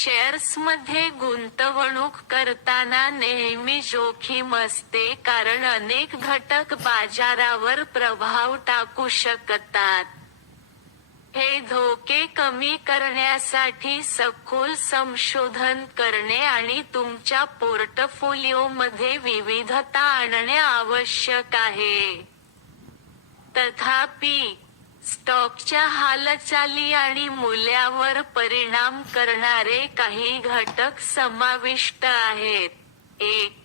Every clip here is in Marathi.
शेअर्समध्ये गुंतवणूक करताना नेहमी जोखीम असते कारण अनेक घटक बाजारावर प्रभाव टाकू शकतात. हे धोके कमी करण्यासाठी सखोल संशोधन करणे आणि तुमच्या पोर्टफोलिओमध्ये विविधता आणणे आवश्यक आहे. तथापि स्टॉकच्या हालचाली आणि मूल्यावर परिणाम करणारे काही घटक समाविष्ट आहेत. एक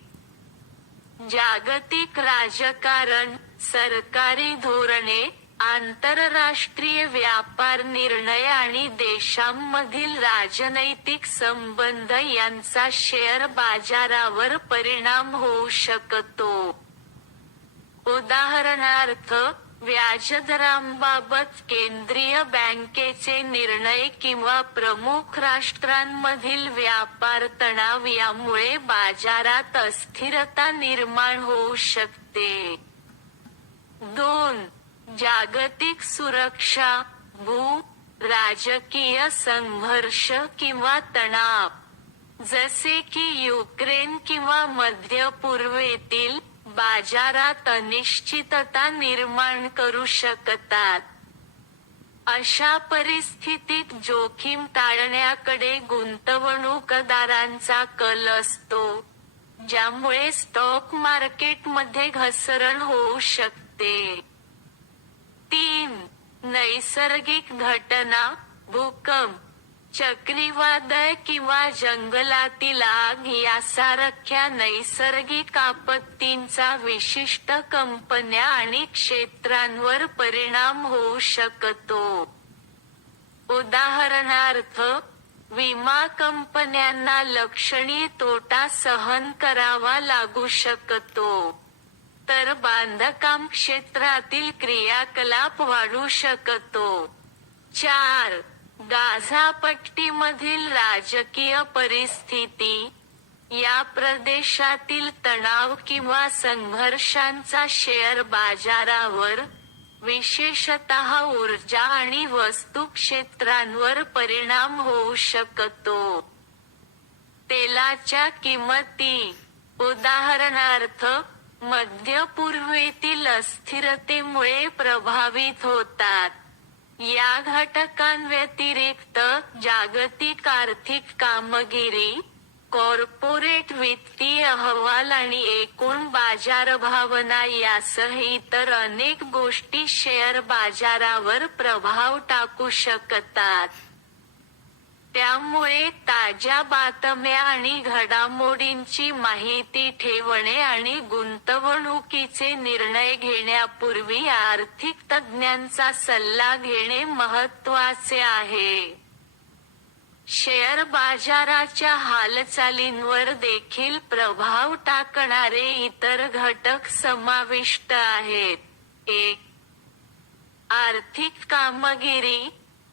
जागतिक राजकारण सरकारी धोरणे आंतरराष्ट्रीय व्यापार निर्णय आणि देशांमधील राजनैतिक संबंध यांचा शेअर बाजारावर परिणाम होऊ शकतो. उदाहरणार्थ व्याजदरांबाबत केंद्रीय बँकेचे निर्णय किंवा प्रमुख राष्ट्रांमधील व्यापार तणाव यामुळे बाजारात अस्थिरता निर्माण होऊ शकते. दोन जागतिक सुरक्षा भू राजकीय संघर्ष किंवा तणाव. जसे की युक्रेन किंवा मध्य पूर्वेतील बाजारात अनिश्चितता निर्माण करू शकतात. अशा परिस्थितीत जोखीम टाळण्याकडे गुंतवणूकदारांचा कल असतो ज्यामुळे स्टॉक मार्केटमध्ये घसरण होऊ शकते. तीन नैसर्गिक घटना भूकंप. चक्रीवादळ किंवा जंगलातील आग यासारख्या नैसर्गिक आपत्तींचा विशिष्ट कंपन्या आणि क्षेत्रांवर परिणाम होऊ शकतो. उदाहरणार्थ विमा कंपन्यांना लक्षणीय तोटा सहन करावा लागू शकतो. तर बांधकाम क्षेत्रातील क्रियाकलाप वाढू शकतो. चार गाझापट्टीमधील राजकीय परिस्थिती या प्रदेशातील तणाव किंवा संघर्षांचा शेअर बाजारावर विशेषतः ऊर्जा आणि वस्तू क्षेत्रांवर परिणाम होऊ शकतो. तेलाच्या किंमती उदाहरणार्थ मध्य पूर्वेतील अस्थिरतेमुळे प्रभावित होतात. या घटकांव्यतिरिक्त जागतिक आर्थिक कामगिरी कॉर्पोरेट वित्तीय अहवाल आणि एकूण बाजार भावना यासह इतर अनेक गोष्टी शेअर बाजारावर प्रभाव टाकू शकतात. त्यामुळे ताज्या बातम्या आणि घडामोडींची माहिती ठेवणे आणि गुंतवणुकीचे निर्णय घेण्यापूर्वी आर्थिक तज्ज्ञांचा सल्ला घेणे महत्त्वाचे आहे. शेअर बाजाराच्या हालचालींवर देखील प्रभाव टाकणारे इतर घटक समाविष्ट आहेत. एक आर्थिक कामगिरी.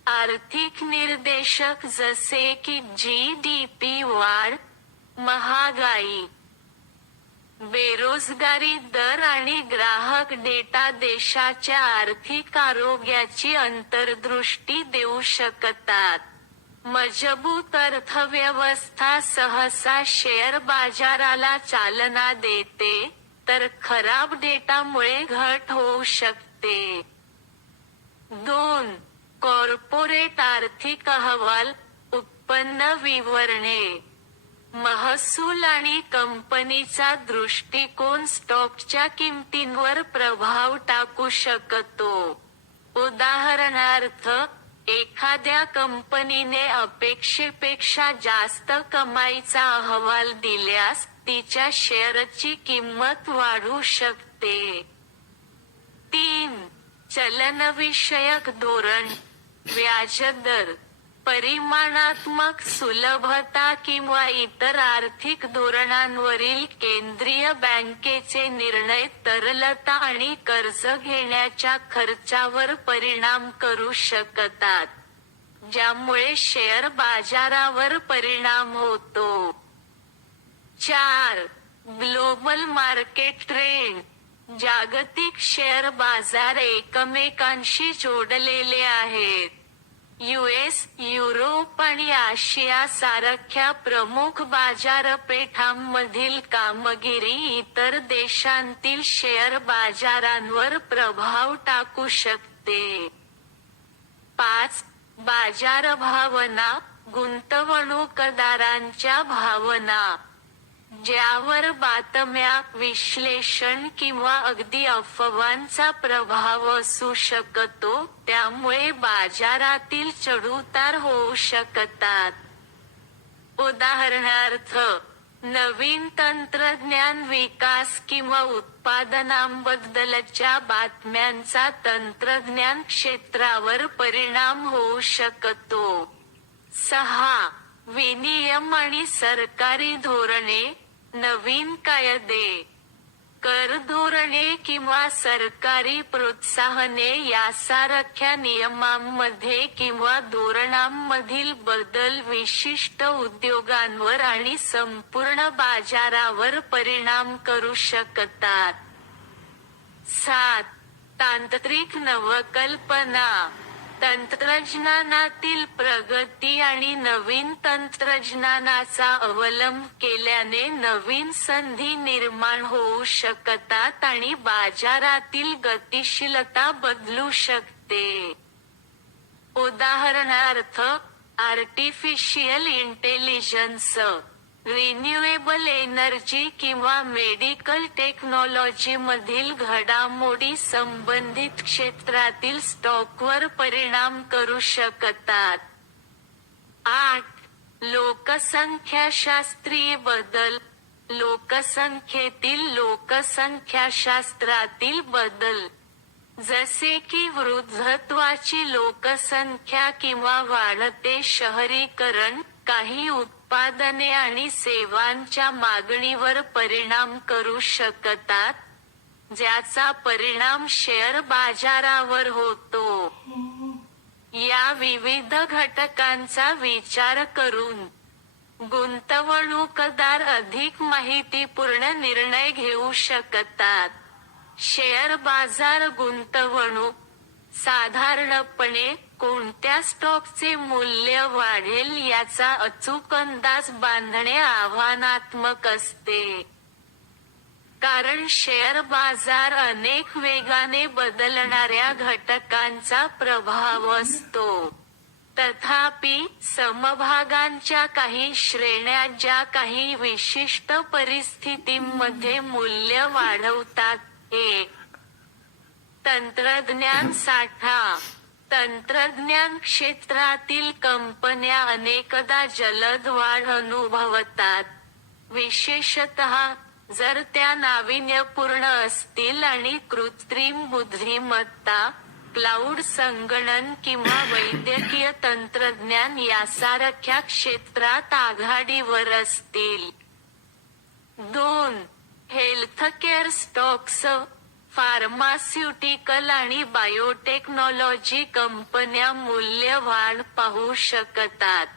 आर्थिक निर्देशक जसे की जी डी पी वाढ महागाई बेरोजगारी दर आणि ग्राहक डेटा देशाच्या आर्थिक आरोग्याची अंतर्दृष्टी देऊ शकतात. मजबूत अर्थव्यवस्था सहसा शेअर बाजाराला चालना देते तर खराब डेटामुळे घट होऊ शकते. दोन कॉर्पोरेट आर्थिक अहवाल उत्पन्न विवरणे. महसूल आणि कंपनीचा दृष्टिकोन स्टॉकच्या किमतींवर प्रभाव टाकू शकतो. उदाहरणार्थ एखाद्या कंपनीने अपेक्षेपेक्षा जास्त कमाईचा अहवाल दिल्यास तिच्या शेअरची किंमत वाढू शकते. तीन चलनविषयक धोरण. व्याजदर परिमाणात्मक सुलभता किंवा इतर आर्थिक धोरणांवरील केंद्रीय बँकेचे निर्णय तरलता आणि कर्ज घेण्याच्या खर्चावर परिणाम करू शकतात ज्यामुळे शेअर बाजारावर परिणाम होतो. चार ग्लोबल मार्केट ट्रेंड. जागतिक शेअर बाजार एकमेकांशी जोडलेले आहेत. युएस युरोप आणि आशिया सारख्या प्रमुख बाजारपेठांमधील कामगिरी इतर देशांतील शेअर बाजारांवर प्रभाव टाकू शकते. पाच बाजार भावना गुंतवणूकदारांच्या भावना. ज्यावर बातम्या विश्लेषण किंवा अगदी अफवांचा प्रभाव असू शकतो त्यामुळे बाजारातील चढउतार होऊ शकतात. उदाहरणार्थ नवीन तंत्रज्ञान विकास किंवा उत्पादनांबद्दलच्या बातम्यांचा तंत्रज्ञान क्षेत्रावर परिणाम होऊ शकतो. सहा विनियम आणि सरकारी धोरणे नवीन कायदे. कर धोरणे किंवा सरकारी प्रोत्साहने यासारख्या नियमांमध्ये किंवा धोरणांमधील बदल विशिष्ट उद्योगांवर आणि संपूर्ण बाजारावर परिणाम करू शकतात. सात. तांत्रिक नवकल्पना. तंत्रज्ञानातील प्रगती आणि नवीन तंत्रज्ञानाचा अवलंब केल्याने नवीन संधी निर्माण होऊ शकतात आणि बाजारातील गतिशीलता बदलू शकते. उदाहरणार्थ आर्टिफिशियल इंटेलिजन्स रिन्युएबल एनर्जी किंवा मेडिकल टेक्नॉलॉजी मधील घडामोडी संबंधित क्षेत्रातील स्टॉकवर परिणाम करू शकतात. आठ लोकसंख्याशास्त्रीय बदल. लोकसंख्येतील लोकसंख्याशास्त्रातील बदल. जसे की वृद्धत्वाची लोकसंख्या किंवा वाढते शहरीकरण काही उत्पादने आणि सेवांच्या मागणीवर परिणाम करू शकतात ज्याचा परिणाम शेअर बाजारावर होतो. या विविध घटकांचा विचार करून गुंतवणूकदार अधिक माहितीपूर्ण निर्णय घेऊ शकतात. शेअर बाजार गुंतवणूक साधारणपणे कोणत्या स्टॉकचे मूल्य वाढेल याचा अचूक अंदाज बांधणे आव्हानात्मक असते. कारण शेअर बाजार अनेक वेगाने बदलणाऱ्या घटकांचा प्रभाव असतो. तथापि समभागांच्या काही श्रेण्या ज्या काही विशिष्ट परिस्थितींमध्ये मूल्य वाढवतात एक तंत्रज्ञान साठा. तंत्रज्ञान क्षेत्रातील कंपन्या अनेकदा जलद वाढ अनुभवतात. विशेषतः जर त्या नाविन्यपूर्ण असतील आणि कृत्रिम बुद्धिमत्ता क्लाउड संगणन किंवा वैद्यकीय तंत्रज्ञान यासारख्या क्षेत्रात आघाडीवर असतील. दोन हेल्थकेअर स्टॉक्स फार्मास्युटिकल आणि बायोटेक्नॉलॉजी कंपन्या मूल्य वाढ पाहू शकतात.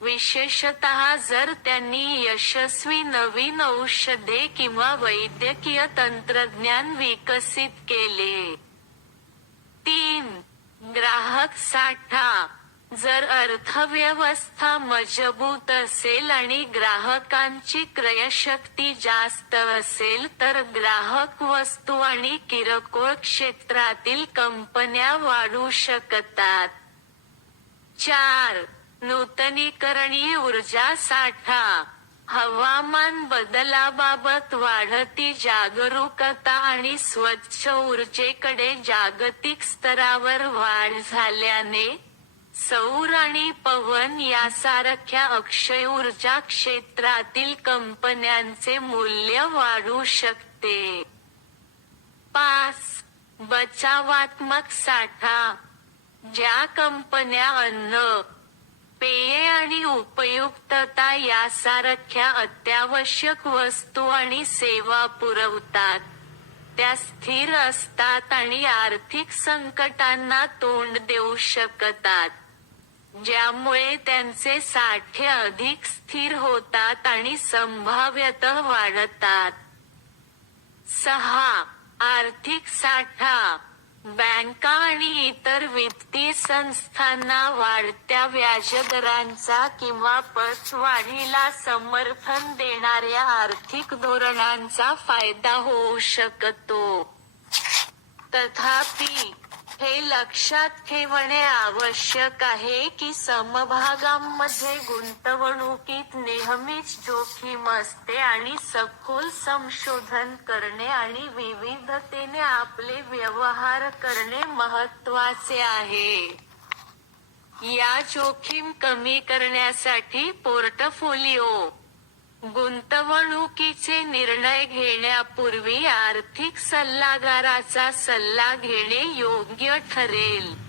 विशेषतः जर त्यांनी यशस्वी नवीन औषधे किंवा वैद्यकीय तंत्रज्ञान विकसित केले. तीन ग्राहक साठा. जर अर्थव्यवस्था मजबूत असेल आणि ग्राहकांची क्रयशक्ती जास्त असेल तर ग्राहक वस्तू आणि किरकोळ क्षेत्रातील कंपन्या वाढू शकतात. चार नूतनीकरणीय ऊर्जा साठा. हवामान बदलाबाबत वाढती जागरूकता आणि स्वच्छ ऊर्जेकडे जागतिक स्तरावर वाढ झाल्याने सौर आणि पवन यासारख्या अक्षय ऊर्जा क्षेत्रातील कंपन्यांचे मूल्य वाढू शकते. पाच बचावात्मक साठा ज्या कंपन्या अन्न पेये आणि उपयुक्तता यासारख्या अत्यावश्यक वस्तू आणि सेवा पुरवतात. त्या स्थिर असतात आणि आर्थिक संकटांना तोंड देऊ शकतात. ज्यामुळे त्यांचे साठे अधिक स्थिर होतात आणि संभाव्यत वाढतात. सहा आर्थिक साठा. बँका आणि इतर वित्तीय संस्थांना वाढत्या व्याजदरांचा किंवा पतवाढीला समर्थन देणाऱ्या आर्थिक धोरणांचा फायदा होऊ शकतो. तथापि हे लक्षात ठेवणे आवश्यक आहे की समभागांमध्ये गुंतवणुकीत नेहमीच जोखीम असते आणि सखोल संशोधन करणे आणि विविधतेने आपले व्यवहार करणे महत्त्वाचे आहे. या जोखीम कमी करण्यासाठी पोर्टफोलिओ गुंतवणुकीचे निर्णय घेण्यापूर्वी आर्थिक सल्लागाराचा सल्ला घेणे योग्य ठरेल.